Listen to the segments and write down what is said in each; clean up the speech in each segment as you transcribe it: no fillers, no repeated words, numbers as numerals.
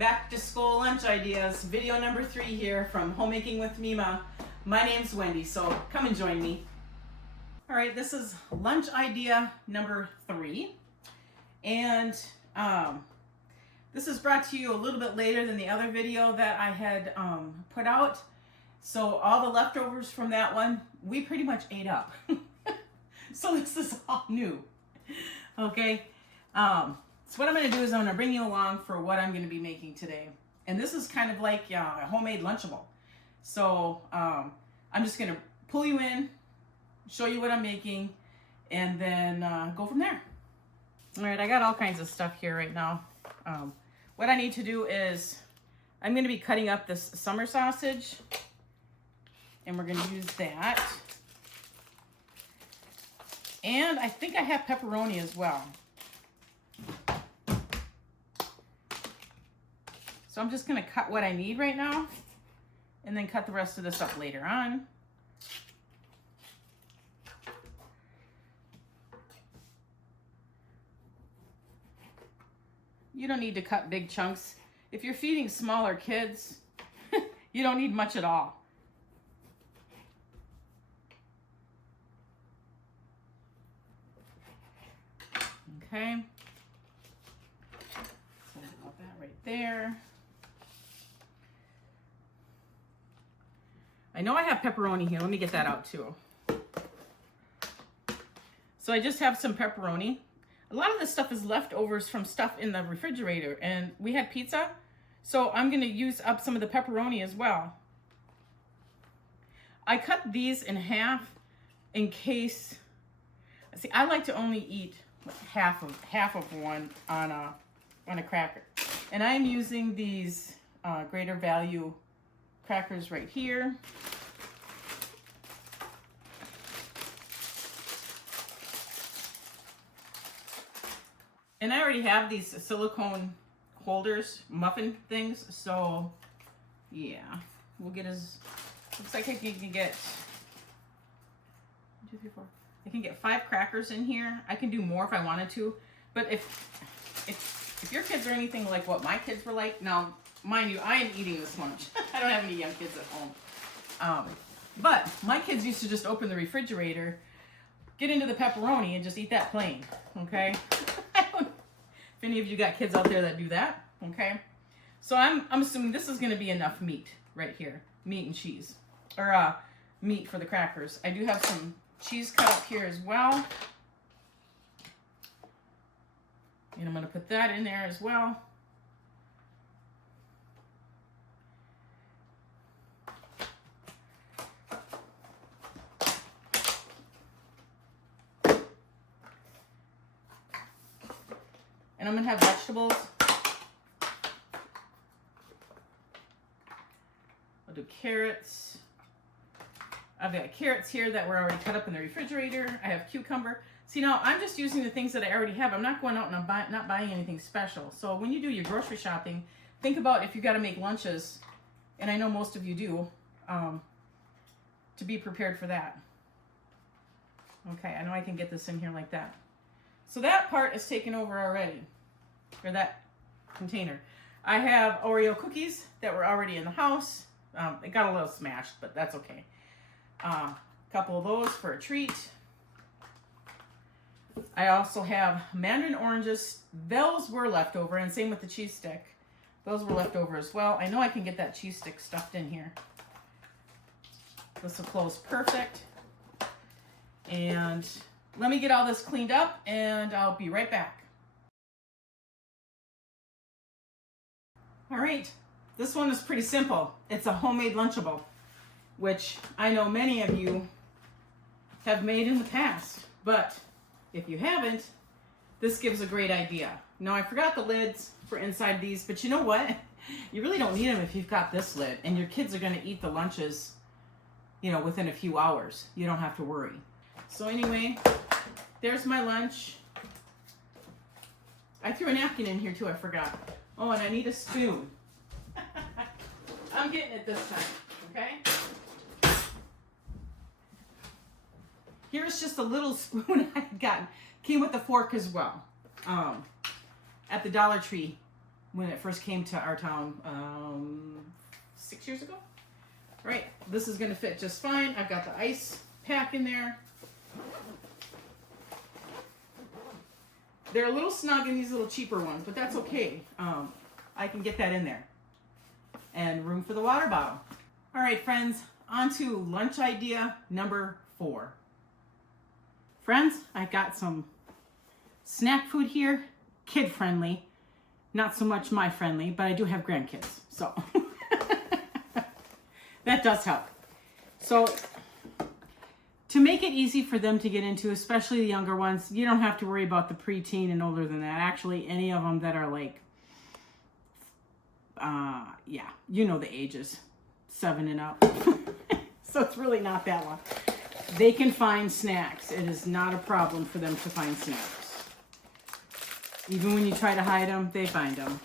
Back to school lunch ideas, video number 3 here from Homemaking with Mima. My name's Wendy, so come and join me. All right, this is lunch idea number 3. And this is brought to you a little bit later than the other video that I had put out. So all the leftovers from that one, we pretty much ate up. So this is all new, okay? So what I'm gonna do is I'm gonna bring you along for what I'm gonna be making today. And this is kind of like a homemade Lunchable. So I'm just gonna pull you in, show you what I'm making, and then go from there. All right, I got all kinds of stuff here right now. What I need to do is, I'm gonna be cutting up this summer sausage, and we're gonna use that. And I think I have pepperoni as well. So I'm just gonna cut what I need right now and then cut the rest of this up later on. You don't need to cut big chunks. If you're feeding smaller kids, you don't need much at all. Okay. So I'll put that right there. I know I have pepperoni here. Let me get that out too. So I just have some pepperoni. A lot of this stuff is leftovers from stuff in the refrigerator, and we had pizza, so I'm going to use up some of the pepperoni as well. I cut these in half in case, see, I like to only eat half of one on a cracker, and I'm using these greater value crackers right here. And I already have these silicone holders, muffin things, so yeah, we'll get as, looks like I can get 1, 2, 3, 4. I can get 5 crackers in here. I can do more if I wanted to, but if your kids are anything like what my kids were like, now mind you, I am eating this lunch. I don't have any young kids at home, but my kids used to just open the refrigerator, get into the pepperoni, and just eat that plain. Okay. If any of you got kids out there that do that, okay? So I'm assuming this is going to be enough meat right here, meat and cheese, or meat for the crackers. I do have some cheese cut up here as well, and I'm going to put that in there as well. And I'm going to have vegetables. I'll do carrots. I've got carrots here that were already cut up in the refrigerator. I have cucumber. See, now I'm just using the things that I already have. I'm not going out and not buying anything special. So when you do your grocery shopping, think about if you got to make lunches, and I know most of you do, to be prepared for that. Okay, I know I can get this in here like that. So that part is taken over already, or that container. I have Oreo cookies that were already in the house. It got a little smashed, but that's okay. A couple of those for a treat. I also have mandarin oranges. Those were left over, and same with the cheese stick. Those were left over as well. I know I can get that cheese stick stuffed in here. This will close perfect. And let me get all this cleaned up, and I'll be right back. All right, this one is pretty simple. It's a homemade Lunchable, which I know many of you have made in the past, but if you haven't, this gives a great idea. Now, I forgot the lids for inside these, but you know what? You really don't need them if you've got this lid, and your kids are going to eat the lunches, you know, within a few hours. You don't have to worry. So anyway, there's my lunch. I threw a napkin in here too, I forgot. Oh, and I need a spoon. I'm getting it this time, okay? Here's just a little spoon I had gotten. Came with a fork as well. At the Dollar Tree when it first came to our town 6 years ago. All right, this is gonna fit just fine. I've got the ice pack in there. They're a little snug in these little cheaper ones, but that's okay. I can get that in there. And room for the water bottle. All right, friends, on to lunch idea number 4. Friends, I got some snack food here, kid friendly. Not so much my friendly, but I do have grandkids, so that does help. So to make it easy for them to get into, especially the younger ones, you don't have to worry about the preteen and older than that. Actually, any of them that are like, yeah, you know the ages, 7 and up. So it's really not that long. They can find snacks. It is not a problem for them to find snacks. Even when you try to hide them, they find them.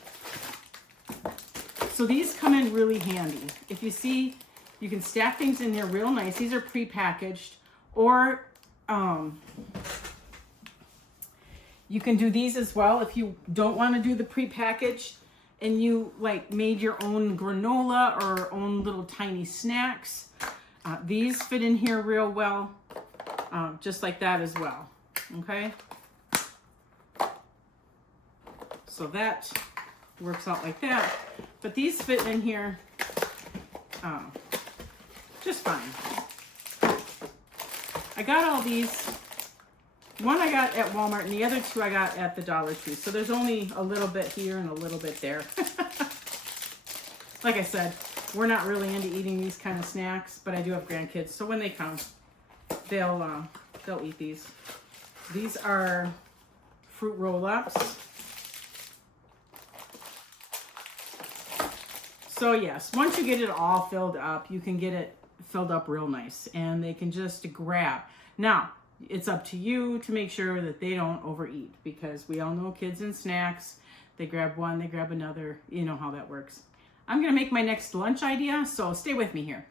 So these come in really handy. If you see, you can stack things in there real nice. These are pre-packaged, or you can do these as well if you don't want to do the pre-packaged and you like made your own granola or own little tiny snacks. These fit in here real well, just like that as well, okay? So that works out like that. But these fit in here just fine. I got all these. One I got at Walmart and the other 2 I got at the Dollar Tree. So there's only a little bit here and a little bit there. Like I said, we're not really into eating these kind of snacks, but I do have grandkids. So when they come, they'll eat these. These are fruit roll-ups. So yes, once you get it all filled up, you can get it filled up real nice and they can just grab. Now, it's up to you to make sure that they don't overeat, because we all know kids and snacks, they grab one, they grab another, you know how that works. I'm gonna make my next lunch idea, so stay with me here.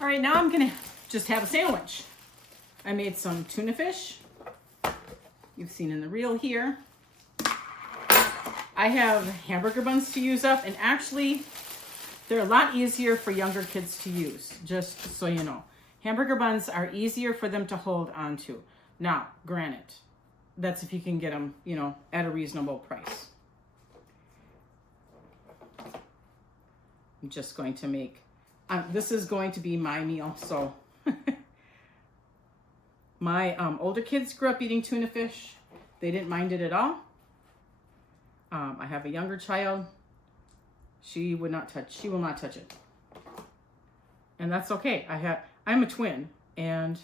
All right, now I'm gonna just have a sandwich. I made some tuna fish. You've seen in the reel here. I have hamburger buns to use up, and actually they're a lot easier for younger kids to use, just so you know. Hamburger buns are easier for them to hold onto. Now, granted, that's if you can get them, you know, at a reasonable price. I'm just going to make, this is going to be my meal, so. My older kids grew up eating tuna fish. They didn't mind it at all. I have a younger child. She will not touch it. And that's okay. I'm a twin, and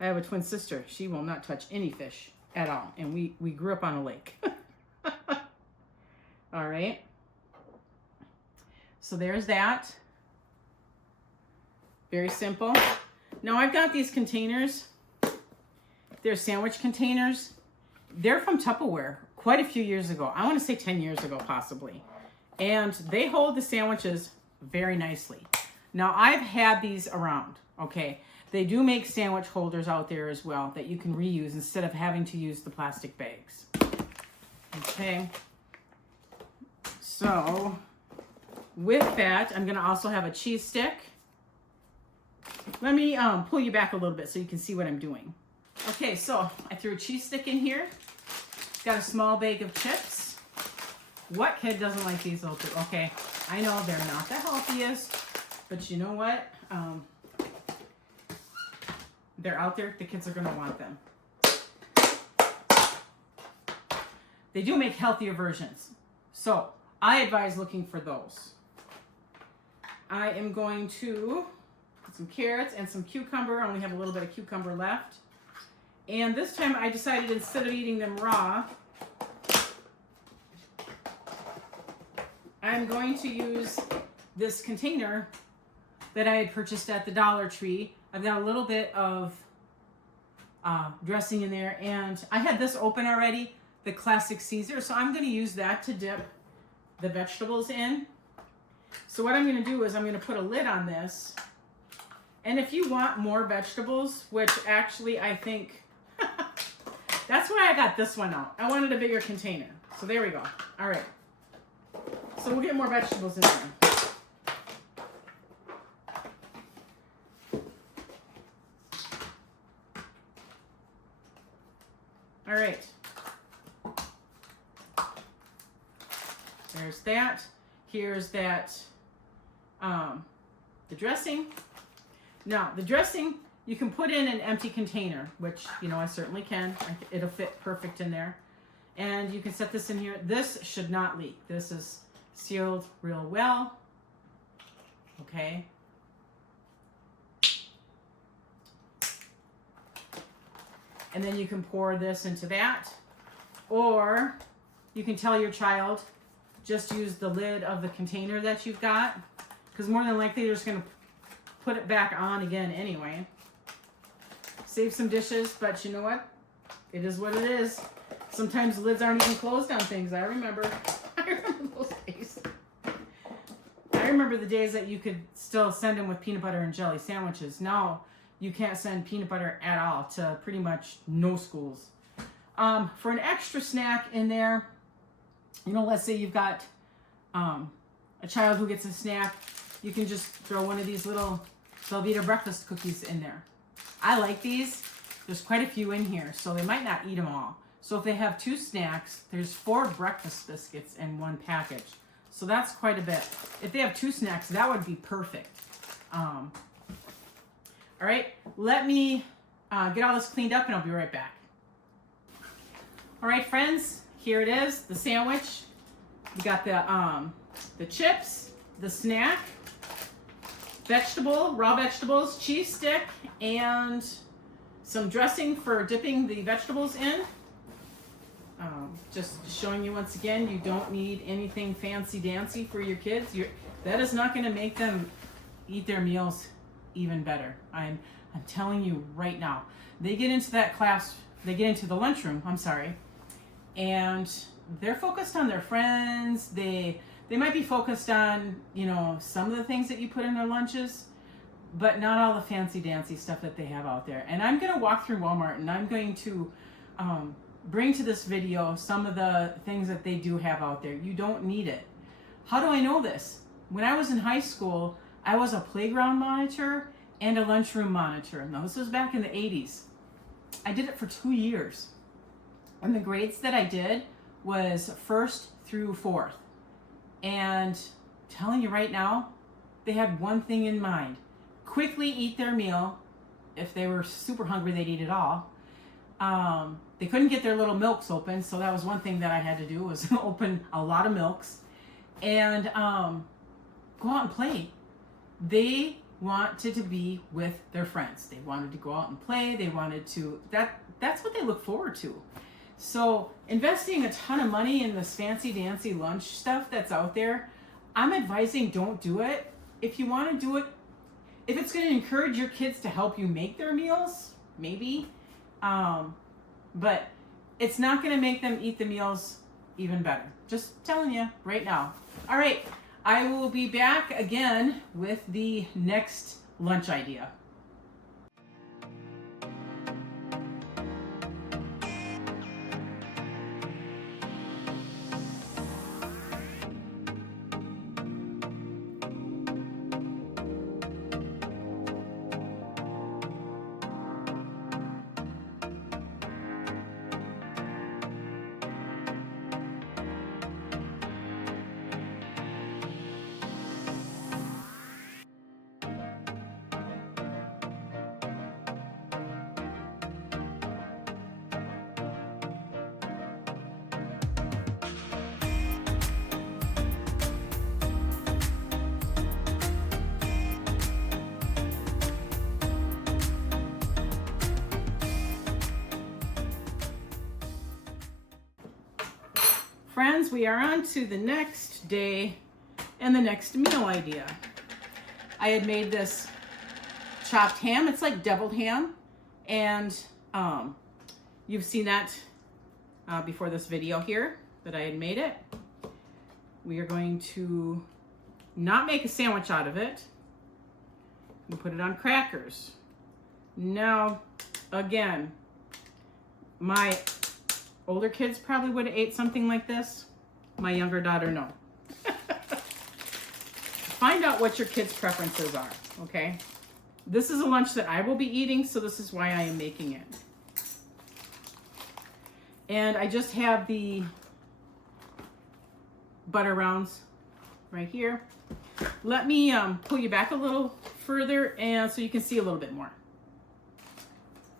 I have a twin sister. She will not touch any fish at all. And we grew up on a lake. All right. So there's that. Very simple. Now I've got these containers. They're sandwich containers. They're from Tupperware quite a few years ago. I want to say 10 years ago, possibly. And they hold the sandwiches very nicely. Now I've had these around, okay? They do make sandwich holders out there as well that you can reuse instead of having to use the plastic bags. Okay. So with that, I'm gonna also have a cheese stick. Let me pull you back a little bit so you can see what I'm doing. Okay, so I threw a cheese stick in here. Got a small bag of chips. What kid doesn't like these little chips? Okay, I know they're not the healthiest, but you know what? They're out there. The kids are gonna want them. they do make healthier versions. So I advise looking for those. I am going to put some carrots and some cucumber. I only have a little bit of cucumber left. And this time I decided instead of eating them raw, I'm going to use this container that I had purchased at the Dollar Tree. I've got a little bit of dressing in there, and I had this open already, the classic Caesar, so I'm going to use that to dip the vegetables in. So what I'm going to do is I'm going to put a lid on this, and if you want more vegetables, which actually I think, that's why I got this one out. I wanted a bigger container. So there we go. All right. So we'll get more vegetables in there. All right. There's that. Here's that, the dressing. Now, the dressing you can put in an empty container, which, you know, I certainly can. It'll fit perfect in there. And you can set this in here. This should not leak. This is sealed real well. Okay. And then you can pour this into that. Or you can tell your child, just use the lid of the container that you've got, because more than likely they're just going to put it back on again anyway. Save some dishes, but you know what? It is what it is. Sometimes lids aren't even closed on things. I remember those days. I remember the days that you could still send them with peanut butter and jelly sandwiches. Now you can't send peanut butter at all to pretty much no schools. For an extra snack in there, you know, let's say you've got a child who gets a snack, you can just throw one of these little Velveeta breakfast cookies in there. I like these. There's quite a few in here, so they might not eat them all. So if they have 2 snacks, there's 4 breakfast biscuits in one package. So that's quite a bit. If they have 2 snacks, that would be perfect. All right, let me get all this cleaned up and I'll be right back. All right, friends, here it is, the sandwich. We got the chips, the snack, raw vegetables, cheese stick, and some dressing for dipping the vegetables in. Just showing you once again, you don't need anything fancy dancy for your kids. That is not going to make them eat their meals even better. I'm telling you right now. They get into that class, they get into the lunchroom, I'm sorry, and they're focused on their friends. They might be focused on, you know, some of the things that you put in their lunches, but not all the fancy dancy stuff that they have out there. And I'm going to walk through Walmart and I'm going to bring to this video some of the things that they do have out there. You don't need it. How do I know this? When I was in high school, I was a playground monitor and a lunchroom monitor. Now, this was back in the 80s. I did it for 2 years. And the grades that I did was 1st through 4th. And telling you right now, they had one thing in mind. Quickly eat their meal. If they were super hungry, they'd eat it all. They couldn't get their little milks open, so that was one thing that I had to do, was open a lot of milks. And go out and play. They wanted to be with their friends. They wanted to go out and play. They wanted to, that's what they look forward to. So investing a ton of money in this fancy dancy lunch stuff that's out there, I'm advising don't do it. If you want to do it, if it's going to encourage your kids to help you make their meals, maybe. But it's not going to make them eat the meals even better. Just telling you right now. All right, I will be back again with the next lunch idea. friends, we are on to the next day and the next meal idea. I had made this chopped ham. It's like deviled ham, and you've seen that before this video here that I had made it. We are going to not make a sandwich out of it. We put it on crackers. Now, again, my older kids probably would have ate something like this. My younger daughter, no. Find out what your kids' preferences are, okay? This is a lunch that I will be eating, so this is why I am making it. And I just have the butter rounds right here. Let me pull you back a little further and so you can see a little bit more.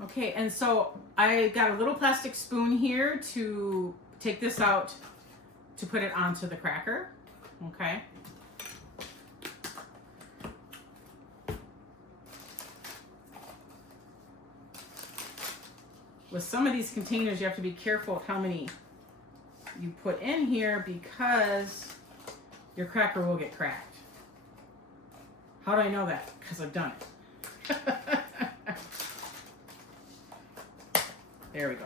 Okay, and so I got a little plastic spoon here to take this out to put it onto the cracker, okay? With some of these containers, you have to be careful of how many you put in here because your cracker will get cracked. How do I know that? Because I've done it. There we go.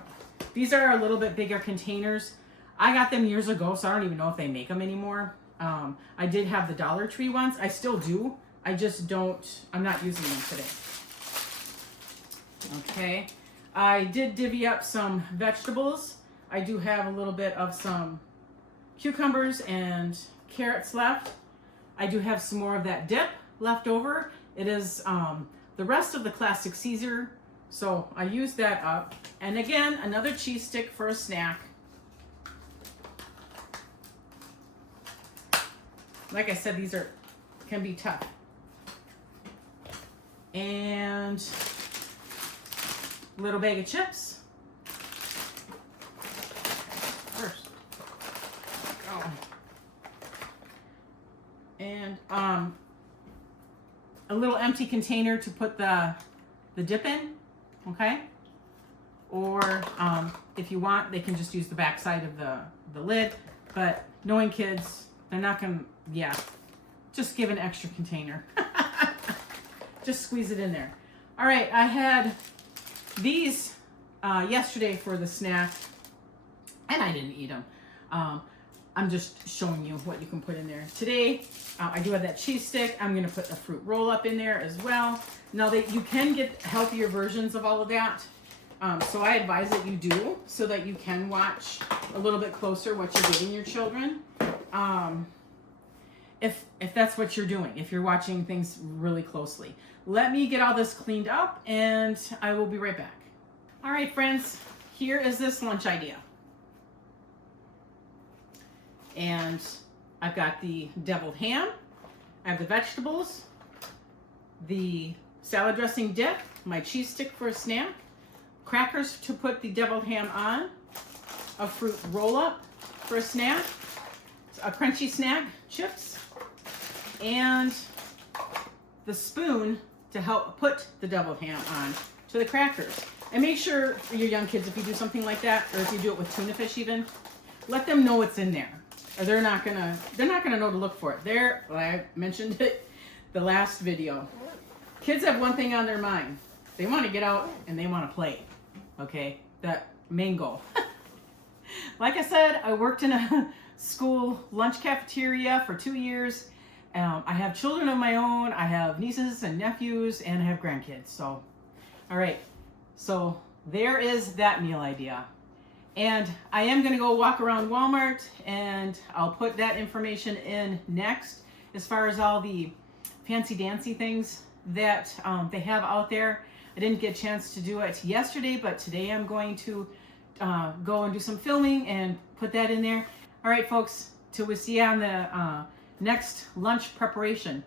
These are a little bit bigger containers. I got them years ago, so I don't even know if they make them anymore. I did have the Dollar Tree ones. I still do. I just don't, I'm not using them today. Okay. I did divvy up some vegetables. I do have a little bit of some cucumbers and carrots left. I do have some more of that dip left over. It is the rest of the classic Caesar, so I used that up. And again, another cheese stick for a snack. Like I said, these can be tough. And a little bag of chips. First. Oh. And a little empty container to put the dip in, okay? Or if you want, they can just use the back side of the lid. But knowing kids, they're not gonna, yeah, just give an extra container. Just squeeze it in there. All right, I had these yesterday for the snack, and I didn't eat them. I'm just showing you what you can put in there. Today, I do have that cheese stick. I'm gonna put a fruit roll up in there as well. Now you can get healthier versions of all of that. So I advise that you do so that you can watch a little bit closer what you're giving your children. If that's what you're doing, if you're watching things really closely. Let me get all this cleaned up and I will be right back. All right, friends, here is this lunch idea. And I've got the deviled ham, I have the vegetables, the salad dressing dip, my cheese stick for a snack, crackers to put the deviled ham on, a fruit roll-up for a snack, a crunchy snack, chips, and the spoon to help put the deviled ham on to the crackers. And make sure for your young kids, if you do something like that, or if you do it with tuna fish even, let them know what's in there. Or they're not gonna know to look for it. Well, I mentioned it the last video. Kids have one thing on their mind. They want to get out and they want to play. Okay, that main goal. Like I said, I worked in a school lunch cafeteria for 2 years. I have children of my own. I have nieces and nephews, and I have grandkids. So, all right. So there is that meal idea. And I am going to go walk around Walmart, and I'll put that information in next as far as all the fancy dancy things that they have out there. I didn't get a chance to do it yesterday, but today I'm going to go and do some filming and put that in there. All right, folks, till we see you on the next lunch preparation.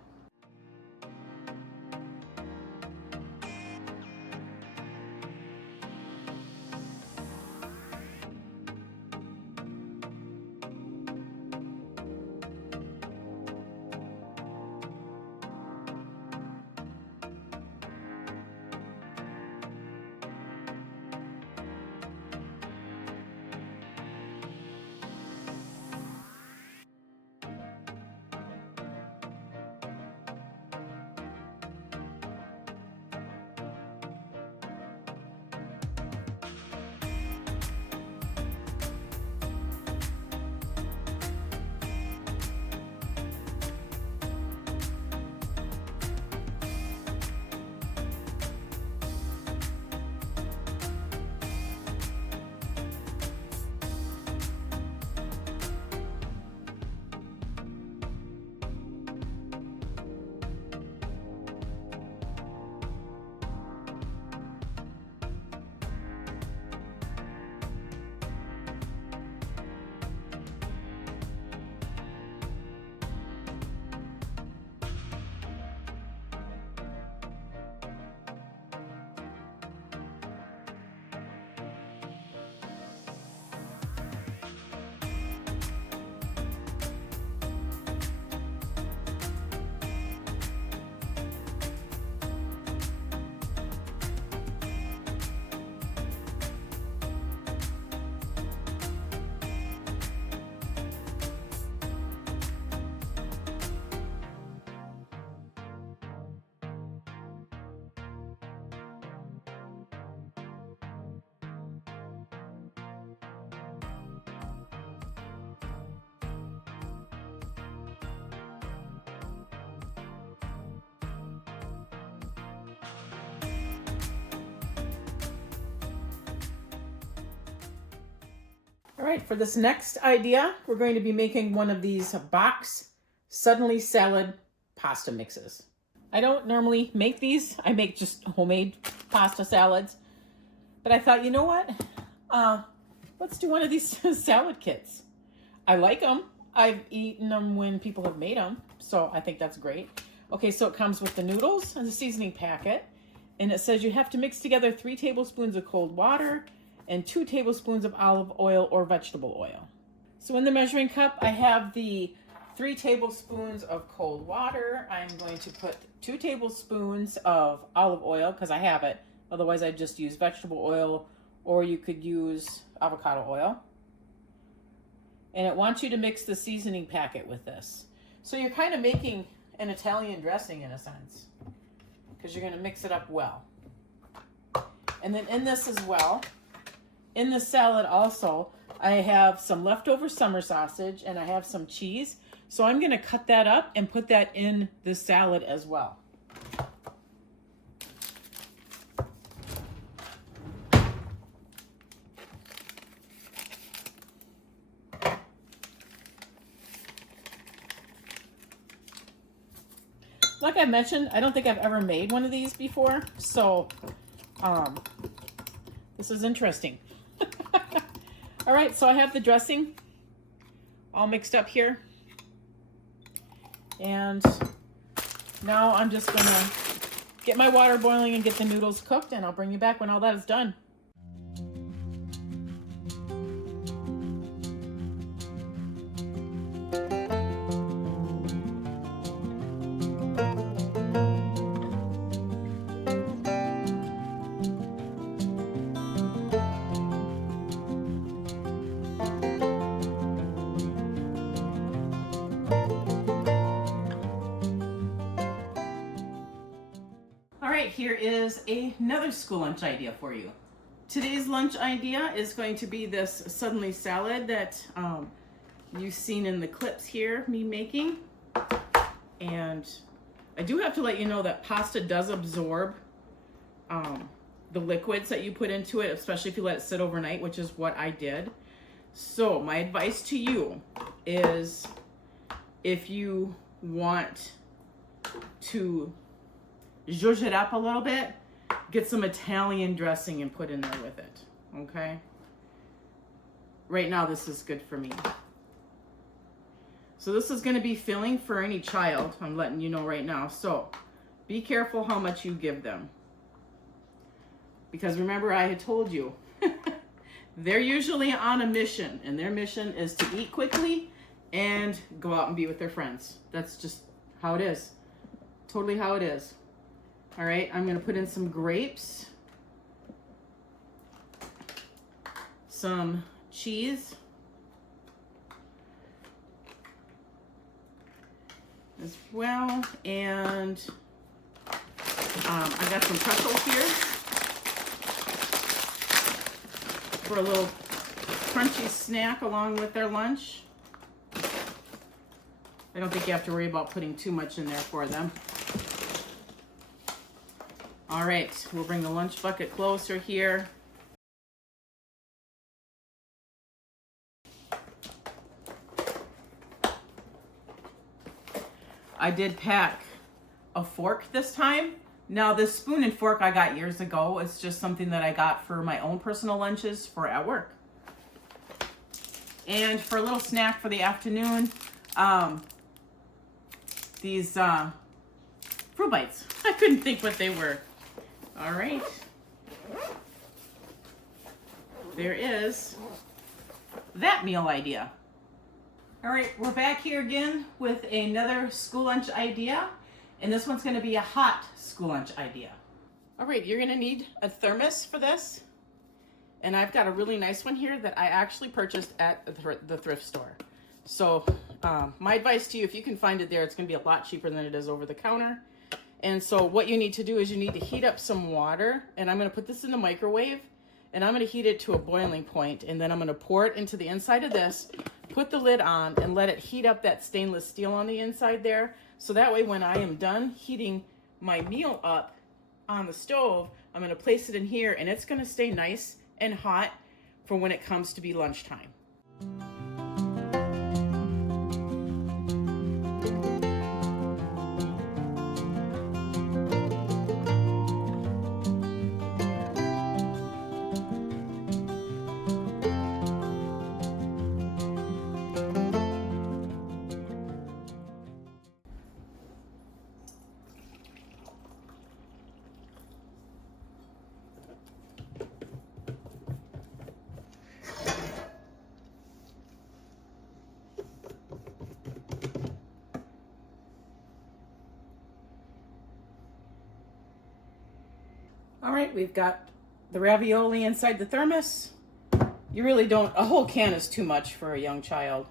All right, for this next idea, we're going to be making one of these box suddenly salad pasta mixes. I don't normally make these. I make just homemade pasta salads. But I thought, you know what? Let's do one of these salad kits. I like them. I've eaten them when people have made them, so I think that's great. Okay, so it comes with the noodles and the seasoning packet, and it says you have to mix together 3 tablespoons of cold water and 2 tablespoons of olive oil or vegetable oil. So in the measuring cup, I have the 3 tablespoons of cold water. I'm going to put 2 tablespoons of olive oil because I have it. Otherwise, I'd just use vegetable oil, or you could use avocado oil. And it wants you to mix the seasoning packet with this. So you're kind of making an Italian dressing in a sense, because you're going to mix it up well. And then in this as well, in the salad also, I have some leftover summer sausage and I have some cheese. So I'm going to cut that up and put that in the salad as well. Like I mentioned, I don't think I've ever made one of these before, so this is interesting. All right, so I have the dressing all mixed up here. And now I'm just gonna get my water boiling and get the noodles cooked, and I'll bring you back when all that is done. Here is another school lunch idea for you. Today's lunch idea is going to be this suddenly salad that you've seen in the clips here, me making. And I do have to let you know that pasta does absorb the liquids that you put into it, especially if you let it sit overnight, which is what I did. So my advice to you is, if you want to zhuzh it up a little bit, get some Italian dressing and put in there with it, okay? Right now, this is good for me. So this is gonna be filling for any child, I'm letting you know right now. So be careful how much you give them. Because remember, I had told you, they're usually on a mission, and their mission is to eat quickly and go out and be with their friends. That's just how it is. Totally how it is. All right, I'm gonna put in some grapes, some cheese, as well, and I got some pretzels here for a little crunchy snack along with their lunch. I don't think you have to worry about putting too much in there for them. All right, we'll bring the lunch bucket closer here. I did pack a fork this time. Now this spoon and fork I got years ago. It's just something that I got for my own personal lunches for at work. And for a little snack for the afternoon, these fruit bites. I couldn't think what they were. All right, there is that meal idea. All right, we're back here again with another school lunch idea, and this one's going to be a hot school lunch idea. All right, you're going to need a thermos for this, and I've got a really nice one here that I actually purchased at the thrift store. So my advice to you, if you can find it there, it's going to be a lot cheaper than it is over the counter. And so what you need to do is you need to heat up some water, and I'm going to put this in the microwave, and I'm going to heat it to a boiling point, and then I'm going to pour it into the inside of this, put the lid on, and let it heat up that stainless steel on the inside there. So that way when I am done heating my meal up on the stove, I'm going to place it in here, and it's going to stay nice and hot for when it comes to be lunchtime. All right, we've got the ravioli inside the thermos. You really don't, a whole can is too much for a young child.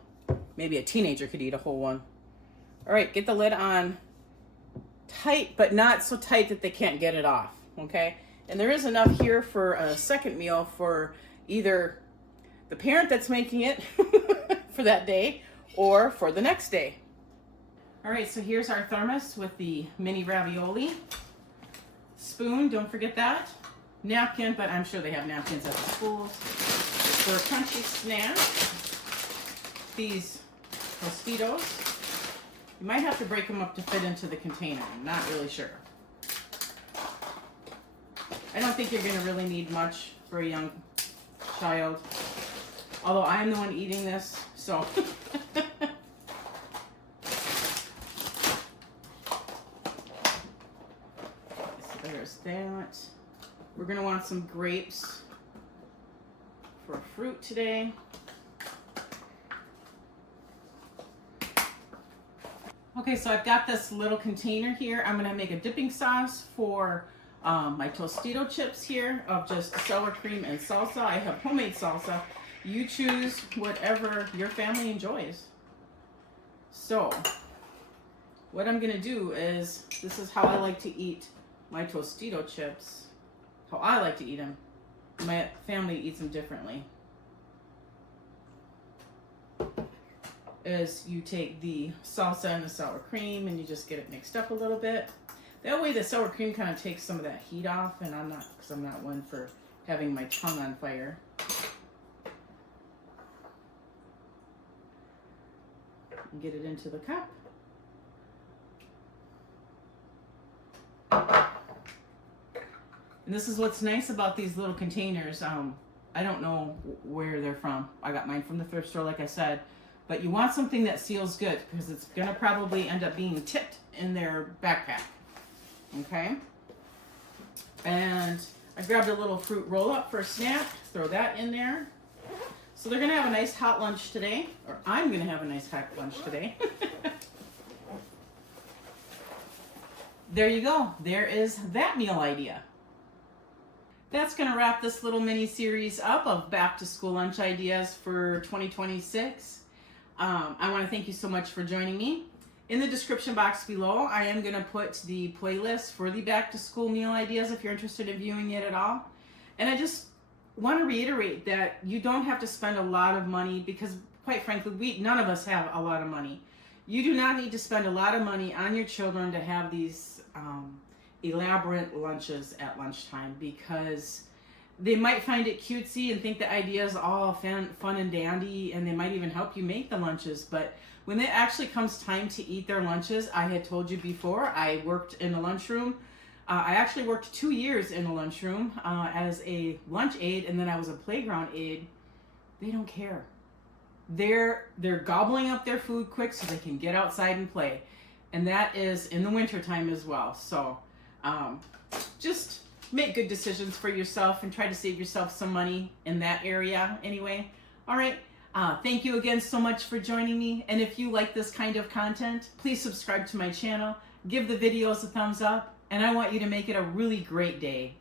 Maybe a teenager could eat a whole one. All right, get the lid on tight, but not so tight that they can't get it off, okay? And there is enough here for a second meal for either the parent that's making it for that day or for the next day. All right, so here's our thermos with the mini ravioli. Spoon, don't forget that. Napkin, but I'm sure they have napkins at the schools. For a crunchy snack, these Tostitos. You might have to break them up to fit into the container. I'm not really sure. I don't think you're going to really need much for a young child. Although I'm the one eating this, so. There's that. We're going to want some grapes for fruit today. Okay, so I've got this little container here. I'm going to make a dipping sauce for my Tostito chips here of just sour cream and salsa. I have homemade salsa. You choose whatever your family enjoys. So what I'm going to do is, this is how I like to eat my Tostito chips. How I like to eat them. My family eats them differently. Is you take the salsa and the sour cream and you just get it mixed up a little bit. That way the sour cream kind of takes some of that heat off, and I'm not, because I'm not one for having my tongue on fire. And get it into the cup. And this is what's nice about these little containers. I don't know where they're from. I got mine from the thrift store, like I said. But you want something that seals good, because it's going to probably end up being tipped in their backpack. Okay? And I grabbed a little fruit roll-up for a snack. Throw that in there. So they're going to have a nice hot lunch today. Or I'm going to have a nice hot lunch today. There you go. There is that meal idea. That's going to wrap this little mini series up of back to school lunch ideas for 2026. I want to thank you so much for joining me. In the description box below, I am going to put the playlist for the back to school meal ideas if you're interested in viewing it at all. And I just want to reiterate that you don't have to spend a lot of money, because quite frankly, none of us have a lot of money. You do not need to spend a lot of money on your children to have these elaborate lunches at lunchtime, because they might find it cutesy and think the idea is all fun and dandy, and they might even help you make the lunches. But when it actually comes time to eat their lunches, I had told you before, I worked in the lunchroom. I actually worked 2 years in the lunchroom as a lunch aide, and then I was a playground aide. They don't care. They're gobbling up their food quick so they can get outside and play. And that is in the wintertime as well. So just make good decisions for yourself and try to save yourself some money in that area anyway. All right. Thank you again so much for joining me. And if you like this kind of content, please subscribe to my channel. Give the videos a thumbs up. And I want you to make it a really great day.